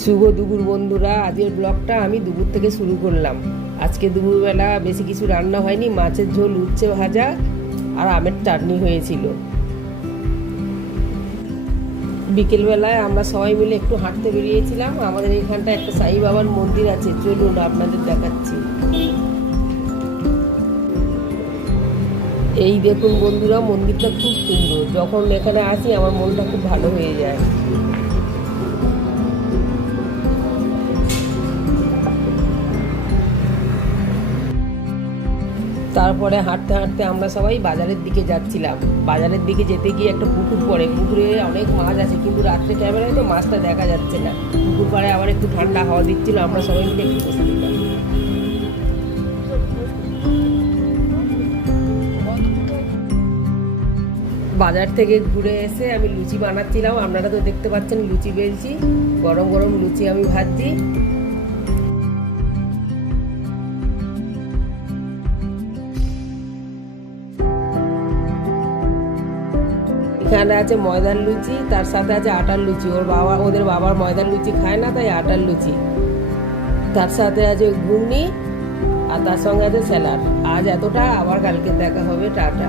শুভ দুপুর বন্ধুরা, আজকের ব্লগটা আমি দুপুর থেকে শুরু করলাম। আজকে দুপুরবেলা বেশি কিছু রান্না হয়নি, মাছের ঝোল, উচ্ছে ভাজা আর আমের চাটনি হয়েছিল। বিকেলবেলায় আমরা সবাই মিলে একটু হাঁটতে বেরিয়েছিলাম। আমাদের এখানটা একটা সাই বাবার মন্দির আছে, চলুন আপনাদের দেখাচ্ছি। এই দেখুন বন্ধুরা, মন্দিরটা খুব সুন্দর। যখন এখানে আসি আমার মনটা খুব ভালো হয়ে যায়। তারপরে হাঁটতে হাঁটতে আমরা সবাই বাজারের দিকে যাচ্ছিলাম। বাজারের দিকে যেতে গিয়ে একটা পুকুর পড়ে, পুকুরে অনেক মাছ আছে, কিন্তু রাত্রে ক্যামেরায় তো মাছটা দেখা যাচ্ছে না। পুকুর পাড়ে আবার একটু ঠান্ডা হাওয়া দিচ্ছিল, আমরা সবাই মিলে একটু বসে দিলাম। বাজার থেকে ঘুরে এসে আমি লুচি বানাচ্ছিলাম। আপনারা তো দেখতে পাচ্ছেন লুচি বেলছি, গরম গরম লুচি আমি ভাজছি। এখানে আছে ময়দার লুচি, তার সাথে আছে আটার লুচি। ওদের বাবার ময়দার লুচি খায় না, তাই আটার লুচি। তার সাথে আছে ঘুগনি আর তার সঙ্গে আছে স্যালাড। আজ এতটা, আবার কালকে দেখা হবে, টাটা।